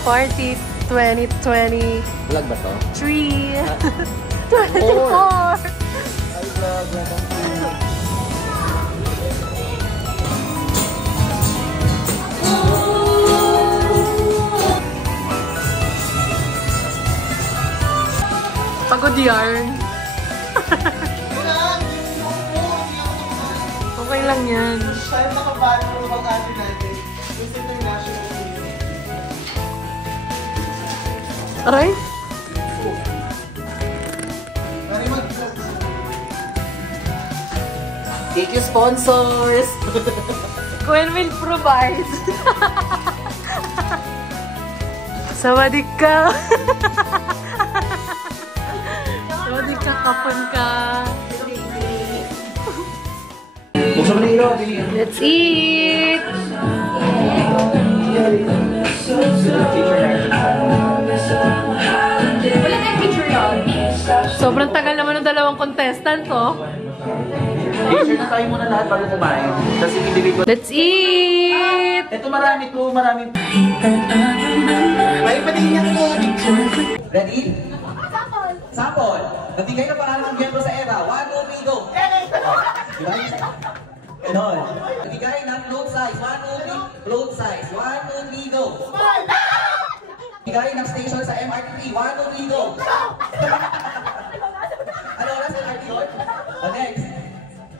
Party 2023. Vlog ba to? 24. Hi vlog, welcome to... Pagod yarn. Okay lang yan. Tayo nakabalo ng mga atin natin. It's international. Aray? Thank you sponsors! Gwen will provide. Sawadik ka. Sawadik ka, kapon ka. Let's eat! Wala na yung picture yun. Sobrang tagal naman ng dalawang contestant, oh. Picture na tayo muna lahat bago kumain. Kasi individual. Let's eat! Ito marami to, marami. May patingin ko. Ready? Sample. Sample. Nagbigay na pangalan ng miyembro sa EVA. 1, 2, 3, go! Diba? Ganon. Nagbigay ng float size. 1, 2, 3. Float size. 1, 2, 3, go! Nagbigay ng station sa MRT3. 1, 2, 3, go! Ano oras MRT yun? Next.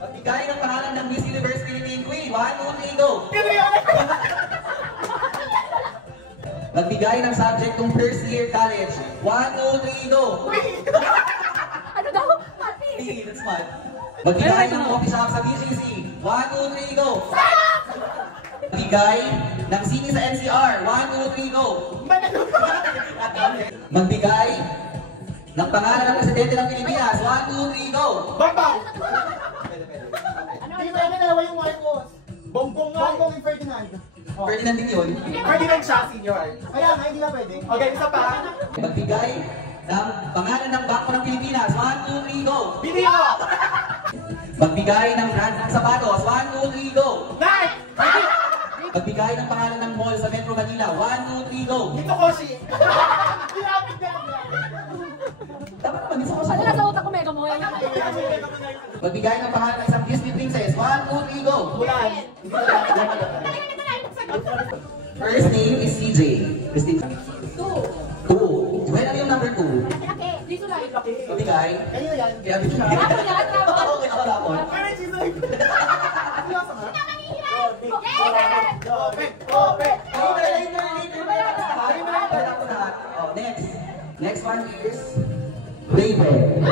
Nagbigay ng pangalan ng Miss Universe Philippine Queen. 1, 2, 3, go! Nagbigay ng subject ng first year college. 1, 2, 3, go! Ano daw? Happy. Hey, that's fun. Magbigay ng coffee shop sa BGC. 1, 2, 3, go! Magbigay ng sini sa NCR. 1, 2, 3, go! Magbigay ng pangalan ng presidente ng Pilipinas. 1, 2, 3, go! Bambang! Hindi pwede dalawa yung Marcos. Bongbong nga. Bongbong yung Ferdinand. Ferdinand din yun. Ferdinand siya, senior. Kaya nga, hindi na pwede. Okay, isa pa. Magbigay ng pangalan ng Bangko ng Pilipinas. 1, 2, 3, go! Binio! Magbigay ng brand ng sapatos. 1, 2, 3, go! Night! Magbigay ng pangalan ng mall sa Metro Manila. 1, 2, 3, go! Dito ko si... Dilapit na lang. Tama naman, dito ko Ano nasa utak ko, Mega mo? Magbigay ng pangalan ng isang Disney princess. 1, 2, 3, go! Bulan. First name is CJ. Christine. 2. 2. Well, ano yung number 2? Okay, dito lang. Magbigay. Kanino yan? Kaya dito siya. Ako yan, ako. Okay, ako tapon. Parang she's like... Seryoso ka? Next. Next one is Raven.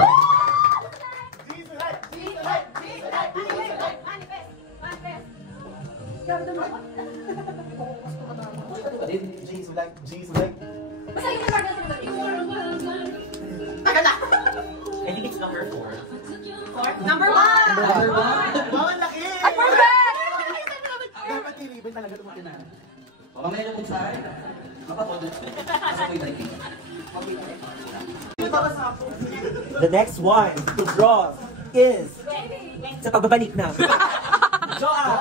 Jesus like, Jesus like. Basta yung target ko naman. I think it's number 4. Number 1! Number 1. Bawal laki! Ay, perfect! Dapat i-ribbon talaga tumakin na. O, mamaya na kung saan. Mapapod. Asakoy tayo. The next one to draw is sa pagbabalik na. Joa!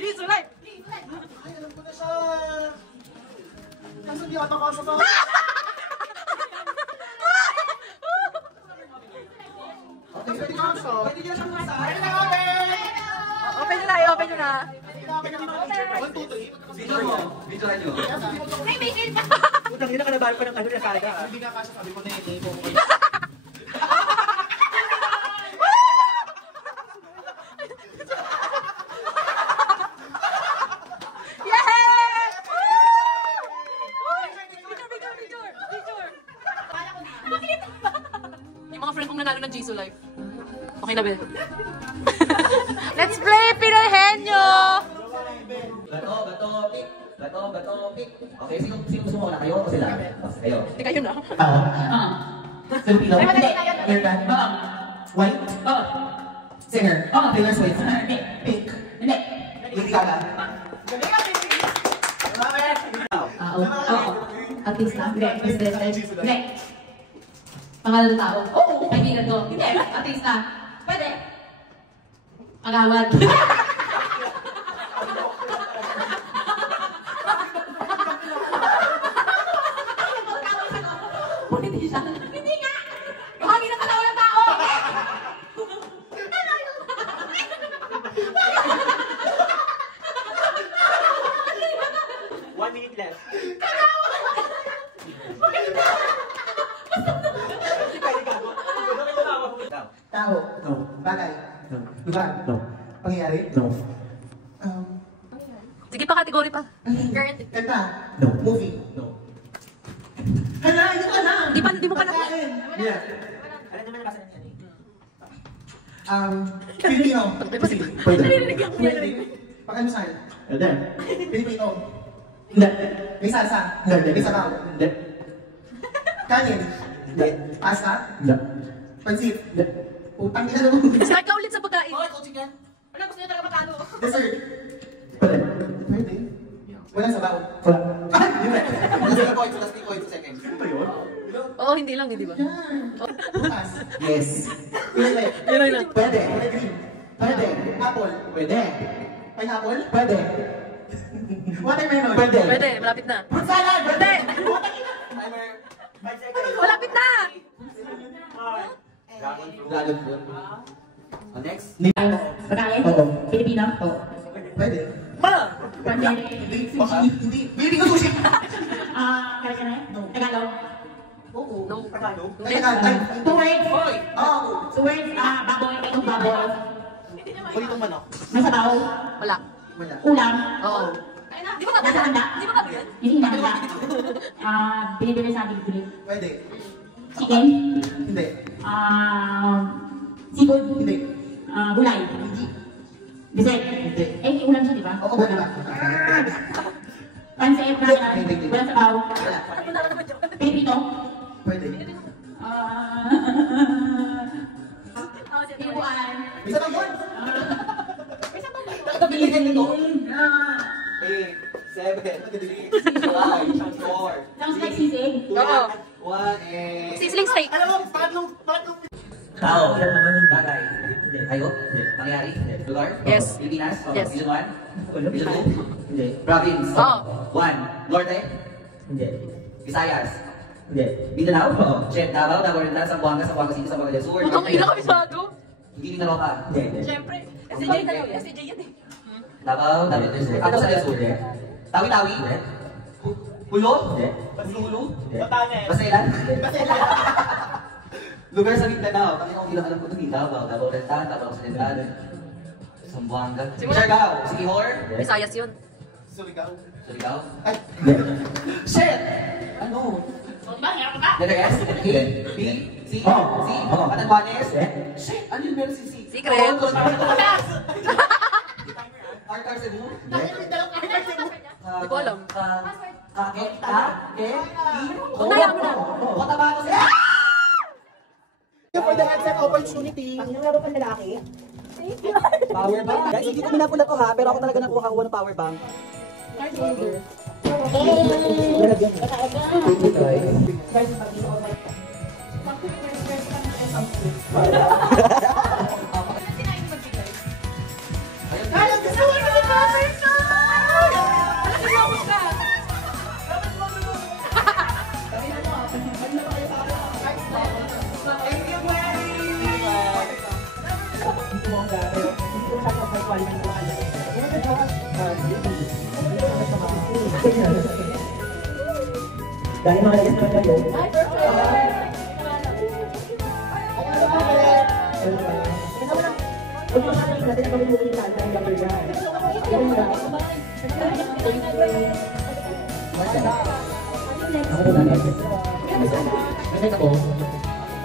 Diesel light! Ay, alam ko na siya. Kaso di ata ka sa... Okay, pwede ka siya. Pwede ka siya sa... Pwede na open! Open nyo na, open nyo na. 1, 2, 3. Video mo. Video nyo. Ay, may shield pa! Utang ina ka na ba pa ng ano na kaya? Hindi nga kasi sabi ko na yun. Yung mga friend kong nanalo ng Jisoo Life. Okay na, Bel. Let's play Pinoy Henyo! Bato, pick. Bato, pick. Okay, sino gusto mo na kayo o sila? Kayo. Hindi kayo na. Filipino. Ay, madali na yan. Air band. White. Singer. Taylor Swift. Pink. Lady Gaga. Artista? Hindi. Presidente? Hindi. Pangalan ng tao? Oo. Kaibigan ko? Hindi. Artista? Pwede. Agawad? Tao. No. Bagay. No. Lugar. No. Pangyayari. No. Sige pa, kategory pa. Kanta. No. Movie. No. Hala, hindi ka na. Di mo pa na. Pagkain. Yeah. Alam naman nabasa niya yan Filipino. Pwede. Pwede. Pag-anusan. Pwede. Filipino. Hindi. May salsa. Hindi. May sabaw. Hindi. Kanin. Hindi. Pasta. Hindi. Pansit. Hindi. Putang ina mo. Start ka ulit sa pagkain. Dessert. Pwede. Pwede. Walang sabaw. Wala. Ano ba yun? Oo, hindi lang, di ba? Bukas. Yes. Pwede. Yun lang. Pwede. Green. Pwede. Apple. Pwede. Pineapple. Pwede. Watermelon. Pwede. Pwede, malapit na. Fruit salad. Pwede! Malapit na! Dragon fruit. Next. Pagkain? Oo. Pilipino? Pwede. Pwede. Hindi. Filipino sushi. Kare-kare? Tagalog? Oo. No. Ay, ay. 2 words? Oo. 2 words? Baboy. Itong baboy. Kulitong manok. May sabaw? Wala. Wala. Ulam? Oo. Di ba Nasa handa? Di ba yan? Hindi na handa. Binibili sa ating bili. Pwede. Chicken? Hindi. Seafood? Hindi. Gulay? Hindi. Dessert? Hindi. Ulam siya, di ba? Oo, wala. Pansit? Hindi. Walang sabaw? Wala. Pilipino? Pwede. Tinubuan? Isa lang yun. Nakabilihan nito. 8, 7, 6, 5, 4, Sounds like sisig. Oo. 1, and... Sizzling steak. Alam mo, paano? Tao. Bagay. Hayop. Pangyayari. Lugar. Yes. Pilipinas. Yes. Region 1. Region 2. Hindi. Province. Oo. 1. Norte. Hindi. Visayas. Hindi. Mindanao. Oo. Jet. Davao. Davao Oriental. Zamboanga. Zamboanga City. Zamboanga del Sur. Putang ina kami sa ato. Hindi Mindanao ka. Hindi. Siyempre. SJ yan eh. Davao. Davao del Sur. Ako sa del Sur. Tawi-tawi. Pulo. Hindi. Lulu. Hindi. Baselan. Lugar sa Mindanao. Kami kung ilang alam ko ito. Davao. Davao Oriental. Davao Occidental. Zamboanga. Siargao. Sikihor. Visayas yun. Surigao. Surigao. Ay. Shit! Ano? Letter S? B? C? Oh. C? Catanduanes? Yeah. Shit! Ano yung meron si C? Secret. Arcar Cebu? Di ko alam. Kake? Ka? Ke? I? Unaya mo na. Cotabato? Thank you for the headset opportunity. Power bank? Guys, hindi ko minapula to ha, pero ako talaga nakuha ko ng power bank. Dahil mga naging naman kayo. Huwag mo sabi natin na kami muli sa atin yung yan. Ako na next. Next ako.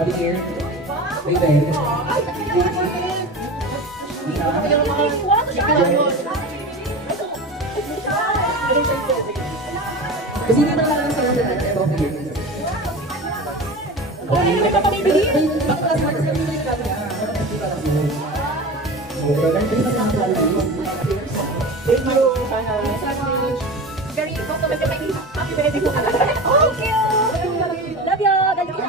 Sabi here. Wait there. Kasi hindi man lang sa lahat ay about the years. Okay, hindi ka pamibili. Baklas mo sa mga kami. Thank you. Very complimentary. Happy birthday po ka. Thank you. Love you. Thank you.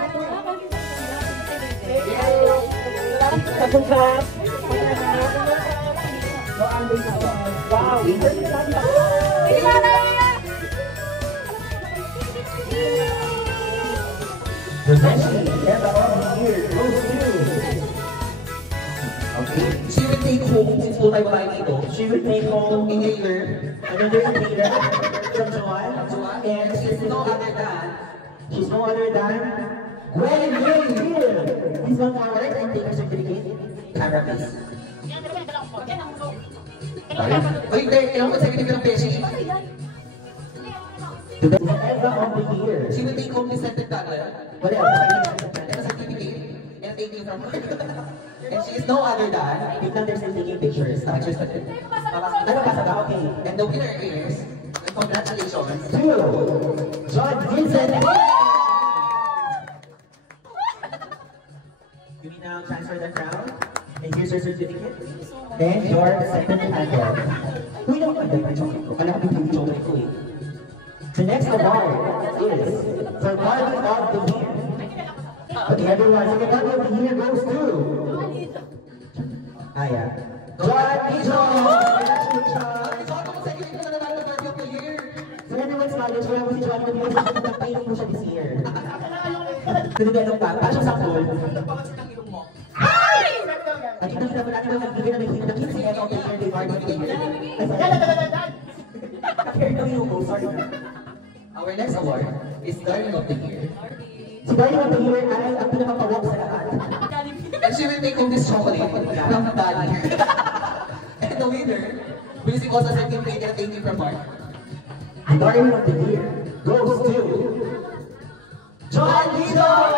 Wow! Okay. She will take home, since full time babae dito. She will take home Inhaler. another inhaler from Joanne. And she's no other than She's no other than Gwen Year. Please come forward and take her certificate. camera, please. Uy, hindi. Kailangan ko sa akin ng beshi. To the Eva of the year. She will take home the scented candle. What else? And a certificate. And thank you from her. And she is no other than... Wait lang, there's taking pictures. Pictures na din. Nabasa ka? Okay. And the winner is... Congratulations. 2. John Vincent. You may now transfer the crown. And here's your certificate. And your second handle. We don't need the chocolate ko. Kala ko bibili chocolate ko eh. The next award is for Barbie of the Year. Okay, everyone, so the Barbie of the Year goes to... Aya. John Dijon! So everyone's knowledge, wala mo si John Dijon, nagpainom mo siya this year. Tinigilong pa, paano siyang sakol? At yung naman natin ang nagbigay na nagkita si Eva of the Year, the Barbie of the Year. Kakir na yung mo, sorry. Our next award is Darling of the Year. Si Darling of the Year ay ang pinakapawag sa lahat. And she will take home this chocolate from Darling. And the winner will receive also a certificate and thank you from Mark. The Darling of the Year goes to... John Dijon!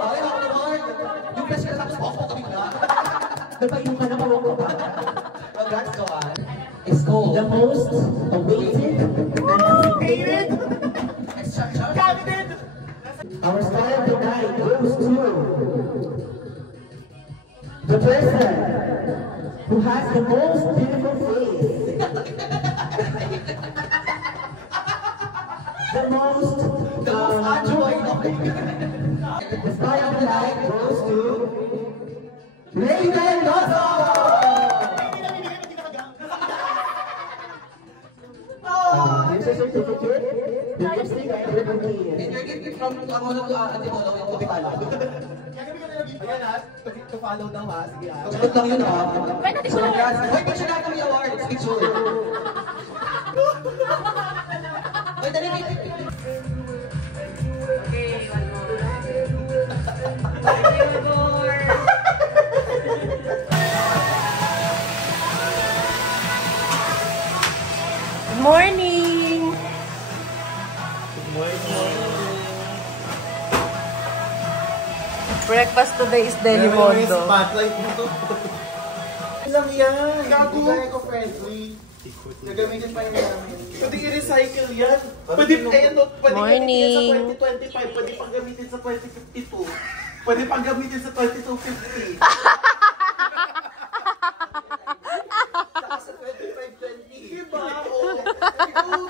Ay, ako naman! Yung best friend tapos ako kami na. Nagpainom ka na, pawag ko pa. Congrats, Joanne. It's cold. The most awaited and anticipated our star of the night goes to the person who has the most beautiful face. The most Enjoy. the star of the night goes to Raven Dozo! Here's your certificate. The lipstick and ribbon clean. And you're getting from Angono to Antipolo yung Kupitalo. Ayan ha, to follow daw ha. Sige ha. Sagot lang yun ha. Congrats. Hoy, picture natin yung awards. Picture. Hoy, dali, wait. Good morning! Breakfast today is Delimondo. Spotlight mo to. Alam yan. Gago. Hindi ka eco-friendly. Gagamitin pa yun namin. Pwede i-recycle yan. Pwede gamitin sa 2025. Pwede pang gamitin sa 2052. Pwede pang gamitin sa 2250. Saka sa 2520. Diba? Oo. Ikaw